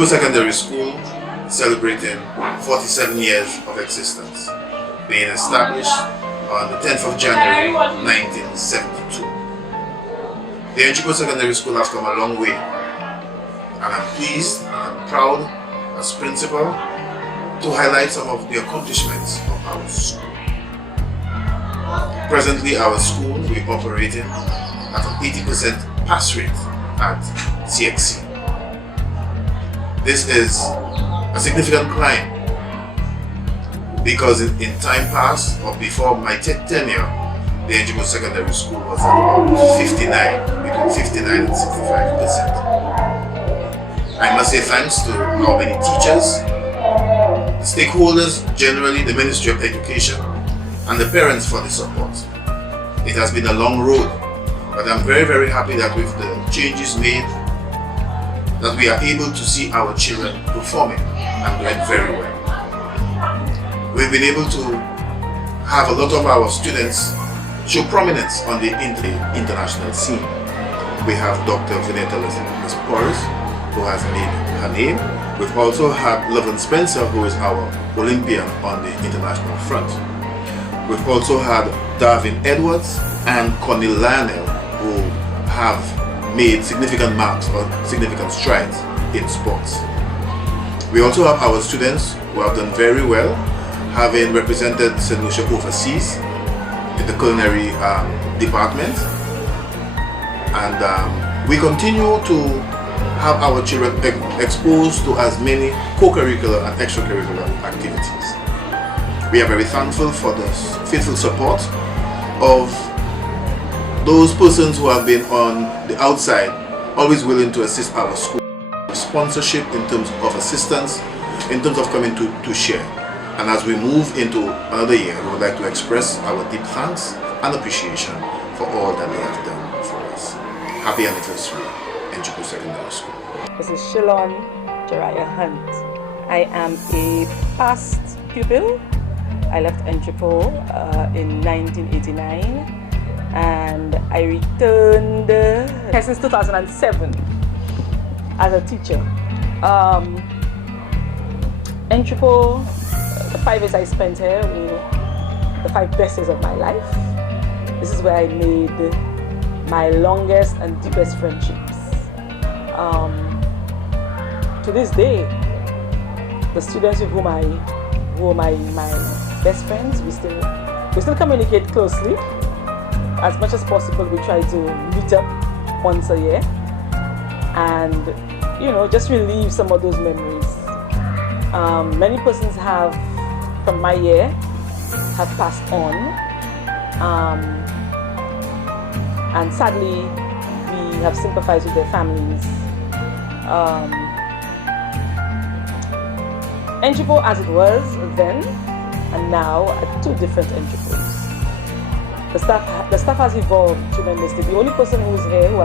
Entrepot Secondary School celebrating 47 years of existence, being established on the 10th of January 1972. The Entrepot Secondary School has come a long way, and I'm pleased and I'm proud as principal to highlight some of the accomplishments of our school. Presently, our school will be operating at an 80% pass rate at CXC. This is a significant climb because in time past or before my tenure, the Entrepot Secondary School was at about 59, between 59 and 65%. I must say thanks to our many teachers, the stakeholders, generally the Ministry of Education, and the parents for the support. It has been a long road, but I'm very, very happy that with the changes made, that we are able to see our children performing and doing very well. We've been able to have a lot of our students show prominence on the international scene. We have Dr. Fineart who has made her name. We've also had Lovin Spencer, who is our Olympian on the international front. We've also had Darwin Edwards and Connie Lionel, who have made significant marks or significant strides in sports. We also have our students who have done very well, having represented St. Lucia overseas in the culinary department. And we continue to have our children exposed to as many co-curricular and extracurricular activities. We are very thankful for the faithful support of those persons who have been on the outside, always willing to assist our school. Sponsorship in terms of assistance, in terms of coming to share. And as we move into another year, we would like to express our deep thanks and appreciation for all that they have done for us. Happy anniversary, Entrepot Secondary School. This is Shilon Jariah Hunt. I am a past pupil. I left Entrepot in 1989. And I returned since 2007 as a teacher. Entrepot, the 5 years I spent here were the 5 best years of my life. This is where I made my longest and deepest friendships. To this day, the students with whom who are my best friends, we still communicate closely. As much as possible, we try to meet up once a year and, just relieve some of those memories. Many persons from my year have passed on, and sadly, we have sympathized with their families. Entrepot as it was then and now are 2 different Entrepots. The staff has evolved tremendously. The only person who is here who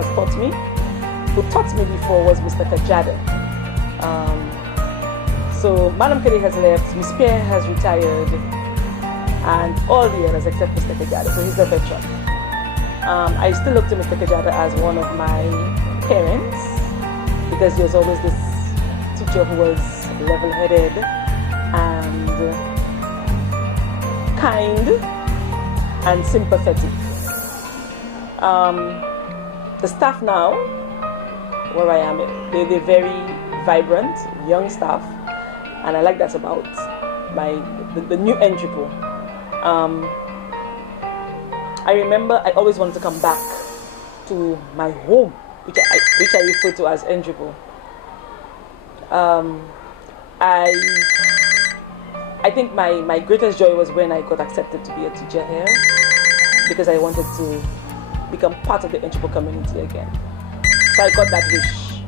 taught me before was Mr. Kajada. So Madam Kelly has left, Miss Pierre has retired, and all the others except Mr. Kajada, so he's the veteran. I still look to Mr. Kajada as one of my parents because he was always this teacher who was level-headed and kind and sympathetic. The staff now, where I am, they're very vibrant, young staff, and I like that about the new Entrepot. I remember I always wanted to come back to my home, which I refer to as Entrepot. I think my greatest joy was when I got accepted to be a teacher here, because I wanted to become part of the Entrepot community again. So I got that wish,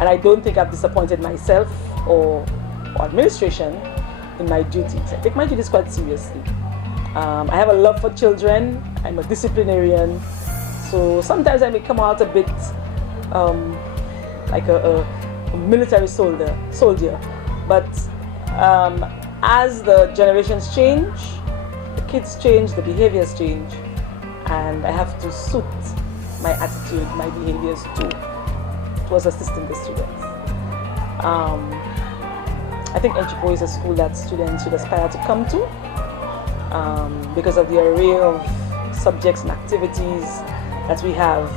and I don't think I've disappointed myself or administration in my duties. I take my duties quite seriously. I have a love for children. I'm a disciplinarian, so sometimes I may come out a bit like a military soldier. But as the generations change, the kids change, the behaviors change, and I have to suit my attitude, my behaviors towards assisting the students. I think Entrepot is a school that students should aspire to come to because of the array of subjects and activities that we have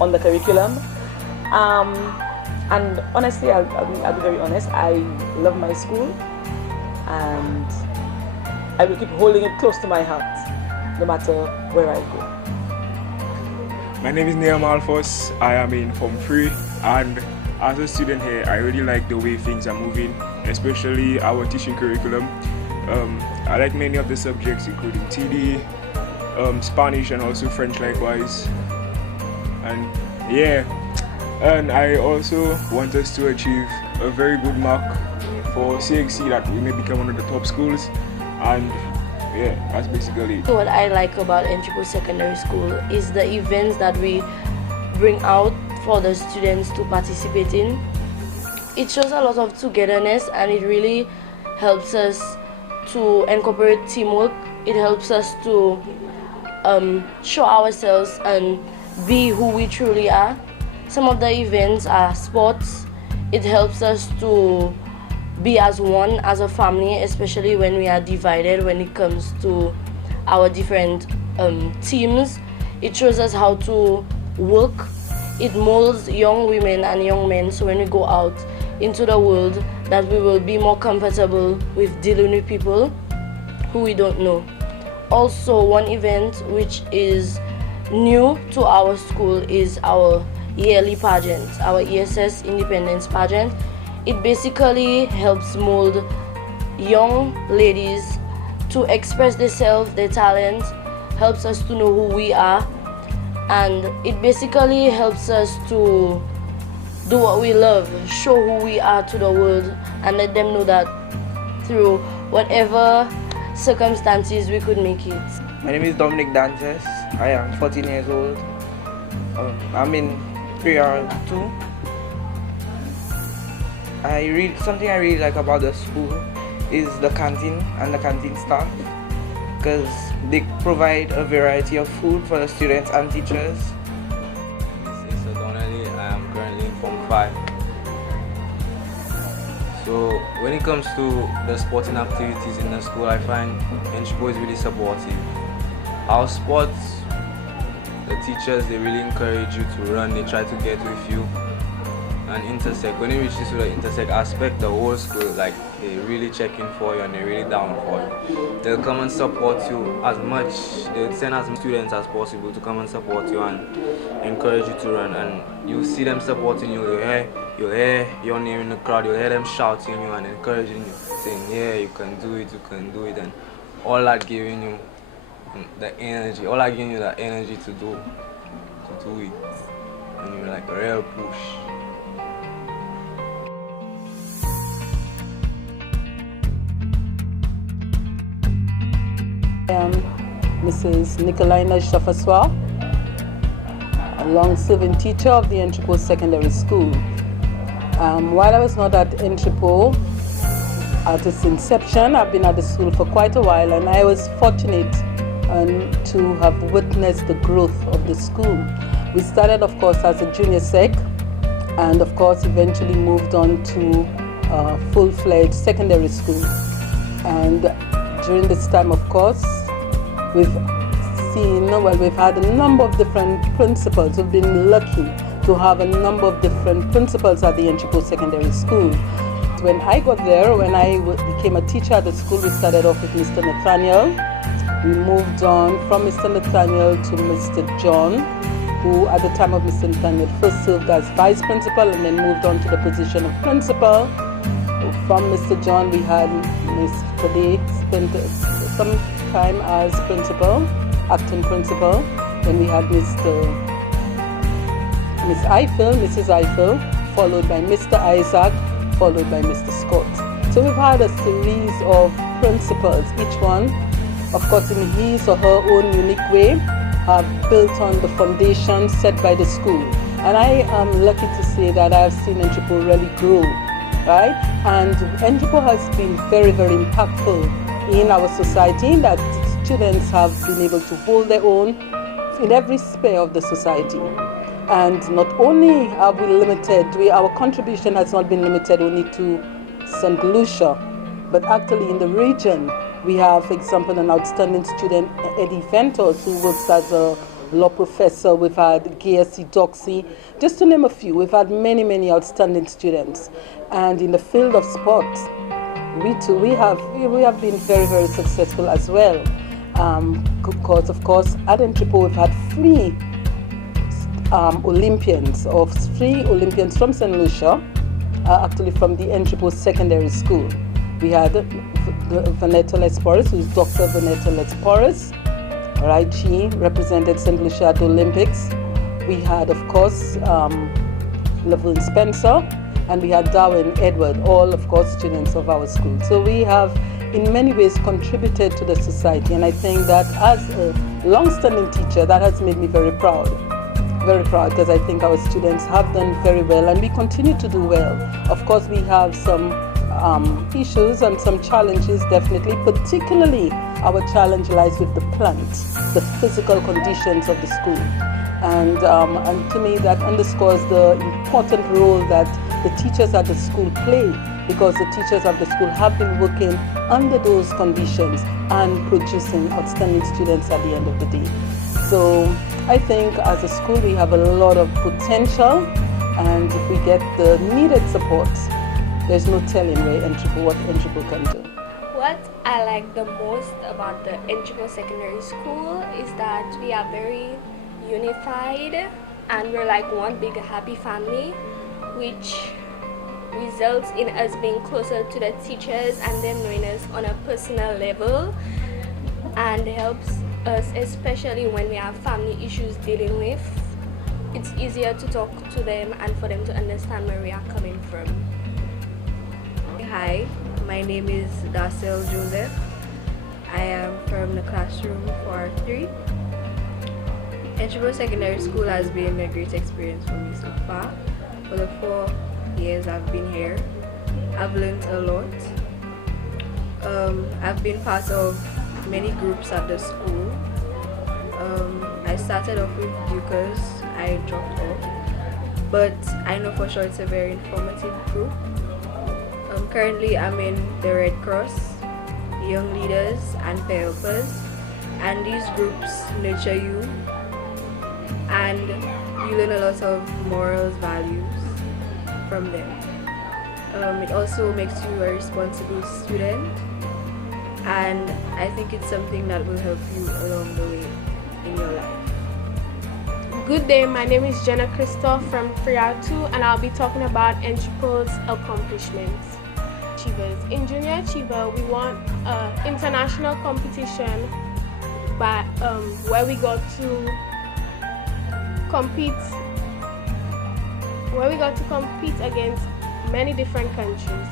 on the curriculum. And honestly, I'll be very honest, I love my school and I will keep holding it close to my heart no matter where I go. My name is Neham Alphos. I am in Form 3 and as a student here, I really like the way things are moving, especially our teaching curriculum. I like many of the subjects including TD, Spanish and also French likewise. And yeah, and I also want us to achieve a very good mark for CXC that we may become one of the top schools. And yeah, that's basically it. So what I like about Entrepot Secondary School is the events that we bring out for the students to participate in. It shows a lot of togetherness and it really helps us to incorporate teamwork. It helps us to show ourselves and be who we truly are. Some of the events are sports. It helps us to be as one, as a family, especially when we are divided when it comes to our different teams. It shows us how to work. It molds young women and young men, so when we go out into the world, that we will be more comfortable with dealing with people who we don't know. Also, one event which is new to our school is our yearly pageant, our ESS Independence pageant. It basically helps mold young ladies to express themselves, their talent, helps us to know who we are, and it basically helps us to do what we love, show who we are to the world, and let them know that through whatever circumstances we could make it. My name is Dominic Dantes. I am 14 years old. I'm in Fineart 2. Something I really like about the school is the canteen and the canteen staff, because they provide a variety of food for the students and teachers. So Donnelly, I am currently in Form 5. So when it comes to the sporting activities in the school, I find Entrepot is really supportive. Our sports, the teachers, they really encourage you to run, they try to get with you and intersect. When it reaches to the intersect aspect, the whole school, like, they really check in for you and they're really down for you. They'll come and support you as much, they'll send as many students as possible to come and support you and encourage you to run, and you see them supporting you, you'll hear your name in the crowd, you'll hear them shouting you and encouraging you, saying, yeah, you can do it, and all that giving you the energy, to do it, and you're like a real push. I am Mrs. Nicolina Shafaswa, a long-serving teacher of the Entrepot Secondary School. While I was not at Entrepot at its inception, I've been at the school for quite a while, and I was fortunate to have witnessed the growth of the school. We started, of course, as a junior sec, and of course eventually moved on to full-fledged secondary school. And during this time, of course, we've had a number of different principals. We've been lucky to have a number of different principals at the Entrepot Secondary School. When I got there, when I became a teacher at the school, we started off with Mr. Nathaniel. We moved on from Mr. Nathaniel to Mr. John, who at the time of Mr. Nathaniel first served as vice principal and then moved on to the position of principal. From Mr. John, we had Mr. Day spent some time as principal, acting principal. Then we had Mrs. Eiffel, followed by Mr. Isaac, followed by Mr. Scott. So we've had a series of principals, each one, of course, in his or her own unique way, have built on the foundation set by the school. And I am lucky to say that I have seen Entrepot really grow, right? And Entrepot has been very, very impactful in our society, in that students have been able to hold their own in every sphere of the society. And not only are we limited, our contribution has not been limited only to St. Lucia, but actually in the region, we have, for example, an outstanding student, Eddie Ventos, who works as a law professor. We've had GSC Doxy, just to name a few. We've had many, many outstanding students. And in the field of sports, we have been very, very successful as well. Because, of course, at Entrepot, we've had three Olympians from St. Lucia, actually from the Entrepot Secondary School. We had Vanessa Lesporis, who's Dr. Vanessa Lesporis. Right, she represented St. Lucia at the Olympics. We had, of course, Laverne Spencer, and we had Darwin Edward, all, of course, students of our school. So we have, in many ways, contributed to the society, and I think that as a long-standing teacher, that has made me very proud, because I think our students have done very well, and we continue to do well. Of course, we have some issues and some challenges, definitely. Particularly, our challenge lies with the plant, the physical conditions of the school. And to me, that underscores the important role that the teachers at the school play, because the teachers at the school have been working under those conditions and producing outstanding students at the end of the day. So I think as a school, we have a lot of potential, and if we get the needed support, there's no telling what Entrepot can do. What I like the most about the Entrepot Secondary School is that we are very unified and we're like one big happy family, which results in us being closer to the teachers and them knowing us on a personal level, and helps us, especially when we have family issues dealing with. It's easier to talk to them and for them to understand where we are coming from. Hi, my name is Darcel Joseph. I am from the classroom 4-3. Entrepot Secondary School has been a great experience for me so far. For the 4 years I've been here, I've learned a lot. I've been part of many groups at the school. I started off with Dukas, I dropped off, but I know for sure it's a very informative group. Currently I'm in the Red Cross, Young Leaders and Peer Helpers, and these groups nurture you and you learn a lot of morals, values from them. It also makes you a responsible student, and I think it's something that will help you along the way in your life. Good day, my name is Jenna Christoph from Fineart 2, and I'll be talking about Entrepot's accomplishments. Achievers. In Junior Achiever, we won an international competition where we got to compete against many different countries.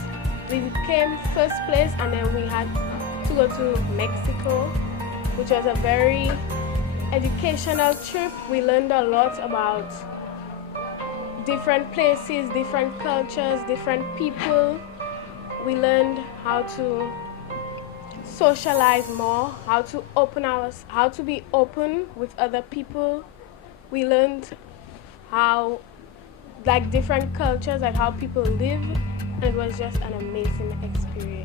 We came first place, and then we had to go to Mexico, which was a very educational trip. We learned a lot about different places, different cultures, different people. We learned how to socialize more, how to be open with other people. We learned how, like, different cultures, like how people live, and it was just an amazing experience.